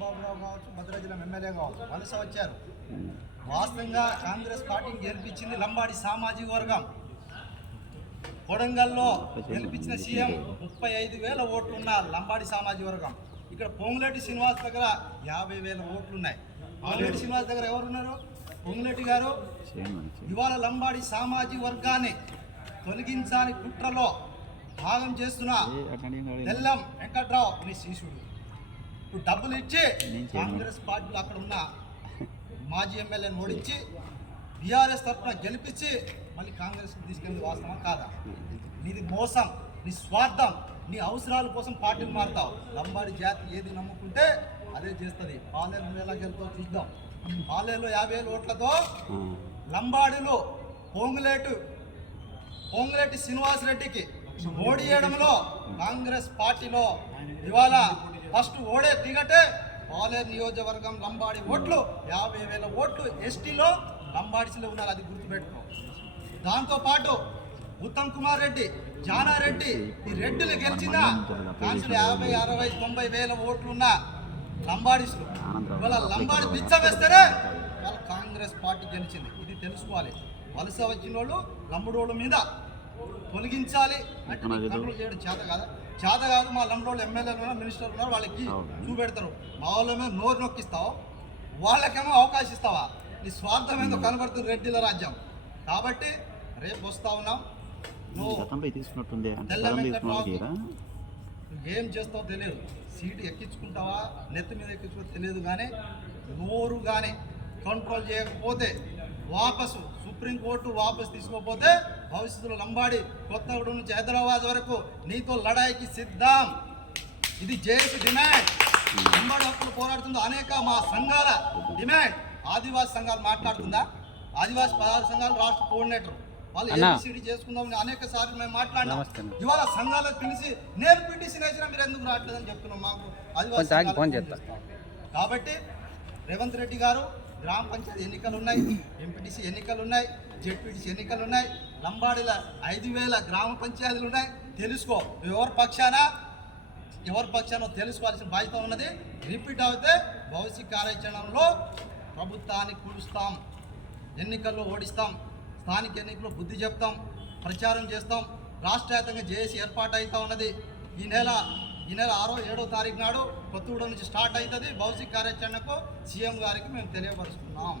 మోహన్ బాబురావు కావచ్చు, భద్రాద్రి జిల్లా ఎమ్మెల్యే కావచ్చు, వలస వచ్చారు. వాస్తవంగా కాంగ్రెస్ పార్టీని గెలిపించింది లంబాడి సామాజిక వర్గం. కొడంగల్లో గెలిపించిన సీఎం 35,000 ఓట్లు ఉన్న లంబాడి సామాజిక వర్గం. ఇక్కడ పొంగులేటి శ్రీనివాస్ దగ్గర 50,000 ఓట్లు ఉన్నాయి. పొంగులేటి శ్రీనివాస్ దగ్గర ఎవరున్నారు? పొంగులేటి గారు. ఇవాళ లంబాడి సామాజిక వర్గాన్ని తొలగించాలని కుట్రలో భాగం చేస్తున్న తెల్లం వెంకట్రావు నీ శిష్యుడు ఇప్పుడు డబ్బులు ఇచ్చి కాంగ్రెస్ పార్టీలో అక్కడ ఉన్న మాజీ ఎమ్మెల్యేని ఓడించి బీఆర్ఎస్ తరఫున గెలిపించి మళ్ళీ కాంగ్రెస్కి తీసుకెళ్ళి వాస్తవం కాదా? నీది మోసం, నీ స్వార్థం, నీ అవసరాల కోసం పార్టీలు మారుతావు. లంబాడి జాతి ఏది నమ్ముకుంటే అదే చేస్తుంది. పాలేరు ఎలా గెలుతో చూద్దాం. పాలేరులో 50,000 ఓట్లతో లంబాడిలో పొంగులేటి శ్రీనివాసరెడ్డికి ఓడియడంలో కాంగ్రెస్ పార్టీలో ఇవాళ ఫస్ట్ ఓడే దిగటే పాలేరు నియోజకవర్గం లంబాడి ఓట్లు 50,000 ఓట్లు ఎస్టీలో లంబాడిసిలో ఉన్నారు. అది గుర్తుపెట్టుకో. దాంతోపాటు ఉత్తమ్ కుమార్ రెడ్డి, జానారెడ్డి ఈ రెడ్డిలు గెలిచిన కాన్సులు 50, 60, 90,000 ఓట్లున్న లంబాడిసులు ఇవాళ లంబాడి బిచ్చ వేస్తేనే వాళ్ళ కాంగ్రెస్ పార్టీ గెలిచింది. ఇది తెలుసుకోవాలి. వలస వచ్చిన వాళ్ళు లంబడోళ్ళ మీద తొలగించాలి అంటే కంట్రోల్ చేయడం చేత కాదు. మా లంబడోళ్ళు ఎమ్మెల్యేలు ఉన్నారు, మినిస్టర్లు ఉన్నారు, వాళ్ళకి చూపెడతారు. మా వాళ్ళ మీద నోరు నొక్కిస్తావు, వాళ్ళకేమో అవకాశం ఇస్తావా? నీ స్వార్థం ఏందో కనబడుతుంది రెడ్డిల రాజ్యం. కాబట్టి రేపు వస్తా ఉన్నాం. నువ్వు ఏం చేస్తావో తెలియదు. సీటు ఎక్కించుకుంటావా, నెత్తి మీద ఎక్కించుకుంటా తెలియదు. కానీ నోరు కానీ కంట్రోల్ చేయకపోతే వాపసు సుప్రీంకోర్టు వాపసు తీసుకోకపోతే భవిష్యత్తులో లంబాడి కొత్తగూడెం నుంచి హైదరాబాద్ వరకు నీతో లడాయికి సిద్ధం. ఇది జేఏసీ డిమాండ్. లంబాడి హక్కులు పోరాడుతుందో అనేక మా సంఘాల డిమాండ్. ఆదివాసీ సంఘాలు మాట్లాడుతుందా? ఆదివాసీ 16 సంఘాలు రాష్ట్ర కోఆర్డినేటర్ వాళ్ళు ఏబిసిడి చేసుకుందాం అనేక సార్లు మేము మాట్లాడినాం. ఇవాళ సంఘాలకు పిలిచి నేను పిటిషన్ వేసినా మీరు ఎందుకు రావట్లేదని చెప్తున్నాం. మాకు ఆదివాసీ కాబట్టి రేవంత్ రెడ్డి గారు గ్రామ పంచాయతీ ఎన్నికలు ఉన్నాయి, ఎంపీటీసీ ఎన్నికలు ఉన్నాయి, జెడ్పీటీసీ ఎన్నికలు ఉన్నాయి, లంబాడీల 5,000 గ్రామ పంచాయతీలు ఉన్నాయి. తెలుసుకో ఎవరి పక్షానో తెలుసుకోవాల్సిన బాధ్యత ఉన్నది. రిపీట్ అవుతే భవిష్యత్ కార్యాచరణలో ప్రభుత్వాన్ని కూలుస్తాం, ఎన్నికల్లో ఓడిస్తాం, స్థానిక ఎన్నికల్లో బుద్ధి చెప్తాం, ప్రచారం చేస్తాం. రాష్ట్ర వ్యాప్తంగా జేఏసీ ఏర్పాటు అవుతూ ఉన్నది. ఈ నెల 6, 7వ తారీఖు నాడు కొత్తగూడెం నుంచి స్టార్ట్ అవుతుంది. భవిష్యత్ కార్యాచరణకు సీఎం గారికి మేము తెలియపరుస్తున్నాం.